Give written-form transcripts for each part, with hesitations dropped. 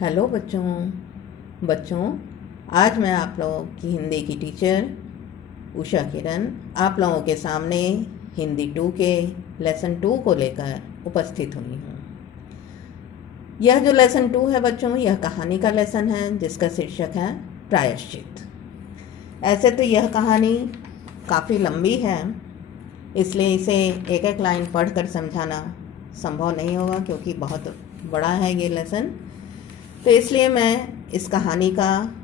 Hello बच्चों आज मैं आप लोगों की हिंदी की टीचर उषा किरण आप लोगों के सामने हिंदी 2 के लेसन 2 को लेकर उपस्थित हुई हूँ। यह जो लेसन 2 है बच्चों, यह कहानी का लेसन है जिसका शीर्षक है प्रायश्चित। ऐसे तो यह कहानी काफ़ी लंबी है, इसलिए इसे एक एक लाइन पढ़कर समझाना संभव नहीं होगा क्योंकि बहुत बड़ा है ये लेसन। तो इसलिए मैं इस कहानी का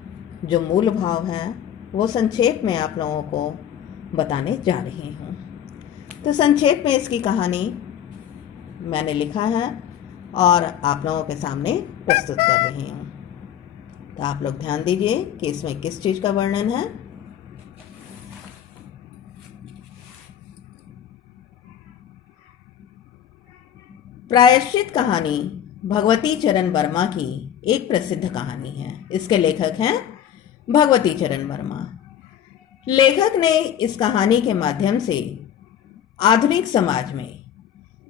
जो मूल भाव है वो संक्षेप में आप लोगों को बताने जा रही हूँ। तो संक्षेप में इसकी कहानी मैंने लिखा है और आप लोगों के सामने प्रस्तुत कर रही हूँ। तो आप लोग ध्यान दीजिए कि इसमें किस चीज़ का वर्णन है। प्रायश्चित कहानी भगवती चरण वर्मा की एक प्रसिद्ध कहानी है। इसके लेखक हैं भगवती चरण वर्मा। लेखक ने इस कहानी के माध्यम से आधुनिक समाज में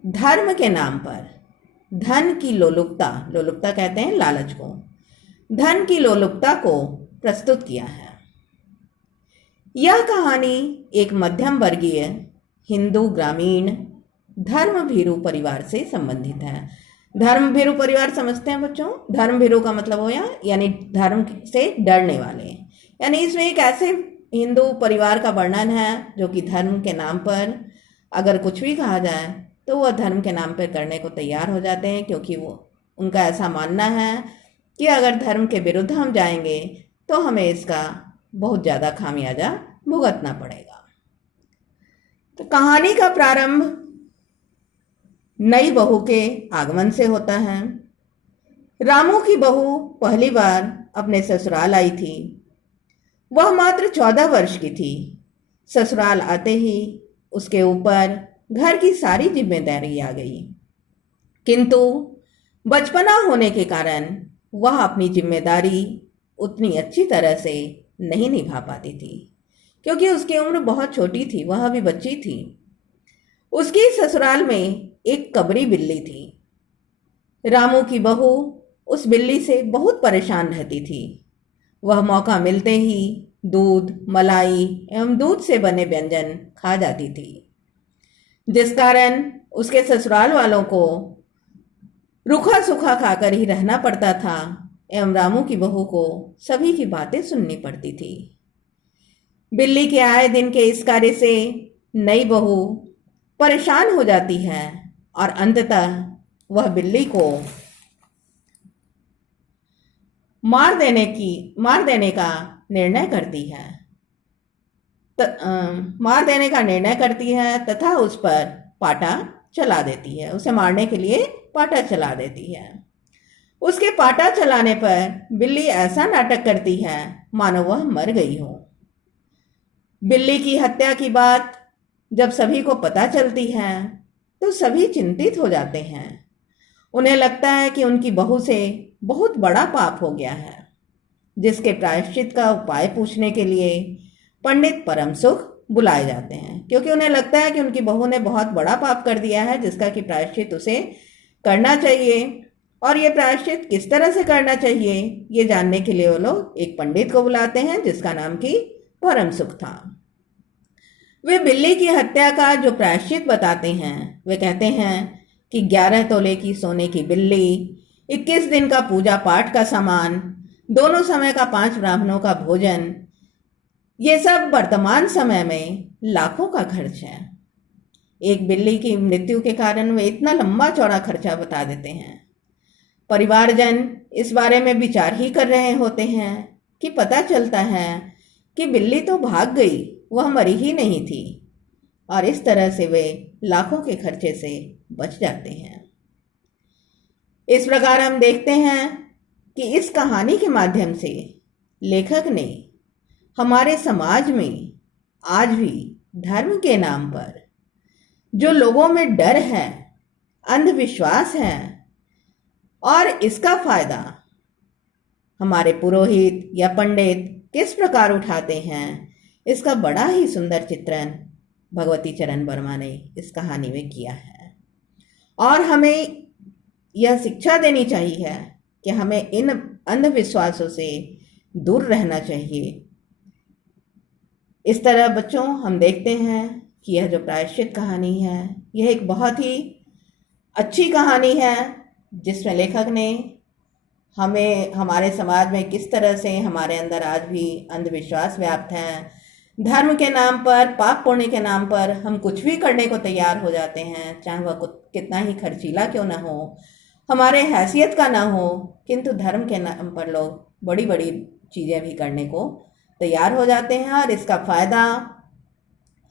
धर्म के नाम पर धन की लोलुपता कहते हैं लालच को, धन की लोलुपता को प्रस्तुत किया है। यह कहानी एक मध्यम वर्गीय हिंदू ग्रामीण धर्मभीरू परिवार से संबंधित है। धर्मभीरू परिवार समझते हैं बच्चों? धर्मभीरू का मतलब हो यानी धर्म से डरने वाले, यानी इसमें एक ऐसे हिंदू परिवार का वर्णन है जो कि धर्म के नाम पर अगर कुछ भी कहा जाए तो वह धर्म के नाम पर करने को तैयार हो जाते हैं, क्योंकि वो उनका ऐसा मानना है कि अगर धर्म के विरुद्ध हम जाएंगे तो हमें इसका बहुत ज़्यादा खामियाजा भुगतना पड़ेगा। तो कहानी का प्रारंभ नई बहू के आगमन से होता है। रामू की बहू पहली बार अपने ससुराल आई थी। वह मात्र 14 वर्ष की थी। ससुराल आते ही उसके ऊपर घर की सारी जिम्मेदारी आ गई, किंतु बचपना होने के कारण वह अपनी जिम्मेदारी उतनी अच्छी तरह से नहीं निभा पाती थी, क्योंकि उसकी उम्र बहुत छोटी थी, वह अभी बच्ची थी। उसकी ससुराल में एक कबरी बिल्ली थी। रामू की बहू उस बिल्ली से बहुत परेशान रहती थी। वह मौका मिलते ही दूध, मलाई एवं दूध से बने व्यंजन खा जाती थी, जिस कारण उसके ससुराल वालों को रूखा सूखा खाकर ही रहना पड़ता था एवं रामू की बहू को सभी की बातें सुननी पड़ती थी। बिल्ली के आए दिन के इस कार्य से नई बहू परेशान हो जाती है और अंततः वह बिल्ली को मार देने का निर्णय करती है तथा उस पर पाटा चला देती है। उसे मारने के लिए पाटा चला देती है। उसके पाटा चलाने पर बिल्ली ऐसा नाटक करती है मानो वह मर गई हो। बिल्ली की हत्या की बात जब सभी को पता चलती है तो सभी चिंतित हो जाते हैं। उन्हें लगता है कि उनकी बहू से बहुत बड़ा पाप हो गया है, जिसके प्रायश्चित का उपाय पूछने के लिए पंडित परम सुख बुलाए जाते हैं, क्योंकि उन्हें लगता है कि उनकी बहू ने बहुत बड़ा पाप कर दिया है जिसका कि प्रायश्चित उसे करना चाहिए। और ये प्रायश्चित किस तरह से करना चाहिए ये जानने के लिए वो लोग एक पंडित को बुलाते हैं जिसका नाम कि परम सुख था। वे बिल्ली की हत्या का जो प्रायश्चित बताते हैं, वे कहते हैं कि 11 तोले की सोने की बिल्ली, 21 दिन का पूजा पाठ का सामान, दोनों समय का 5 ब्राह्मणों का भोजन, ये सब वर्तमान समय में लाखों का खर्च है। एक बिल्ली की मृत्यु के कारण वे इतना लंबा चौड़ा खर्चा बता देते हैं। परिवारजन इस बारे में विचार ही कर रहे होते हैं कि पता चलता है कि बिल्ली तो भाग गई, वह मरी ही नहीं थी, और इस तरह से वे लाखों के खर्चे से बच जाते हैं। इस प्रकार हम देखते हैं कि इस कहानी के माध्यम से लेखक ने हमारे समाज में आज भी धर्म के नाम पर जो लोगों में डर है, अंधविश्वास है, और इसका फायदा हमारे पुरोहित या पंडित किस प्रकार उठाते हैं, इसका बड़ा ही सुंदर चित्रण भगवती चरण वर्मा ने इस कहानी में किया है। और हमें यह शिक्षा देनी चाहिए कि हमें इन अंधविश्वासों से दूर रहना चाहिए। इस तरह बच्चों, हम देखते हैं कि यह जो प्रायश्चित कहानी है, यह एक बहुत ही अच्छी कहानी है जिसमें लेखक ने हमें हमारे समाज में किस तरह से हमारे अंदर आज भी अंधविश्वास व्याप्त है, धर्म के नाम पर, पाप पुण्य के नाम पर हम कुछ भी करने को तैयार हो जाते हैं, चाहे वह कितना ही खर्चीला क्यों ना हो, हमारे हैसियत का ना हो, किंतु धर्म के नाम पर लोग बड़ी बड़ी चीज़ें भी करने को तैयार हो जाते हैं। और इसका फ़ायदा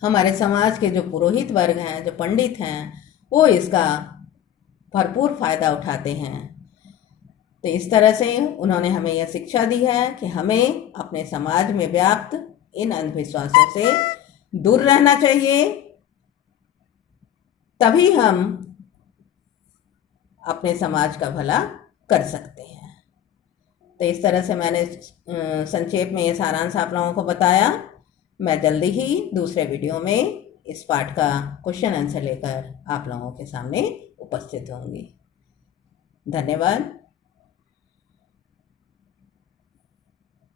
हमारे समाज के जो पुरोहित वर्ग हैं, जो पंडित हैं, वो इसका भरपूर फ़ायदा उठाते हैं। तो इस तरह से उन्होंने हमें यह शिक्षा दी है कि हमें अपने समाज में व्याप्त इन अंधविश्वासों से दूर रहना चाहिए, तभी हम अपने समाज का भला कर सकते हैं। तो इस तरह से मैंने संक्षेप में ये सारांश आप लोगों को बताया। मैं जल्दी ही दूसरे वीडियो में इस पाठ का क्वेश्चन आंसर लेकर आप लोगों के सामने उपस्थित होंगी। धन्यवाद।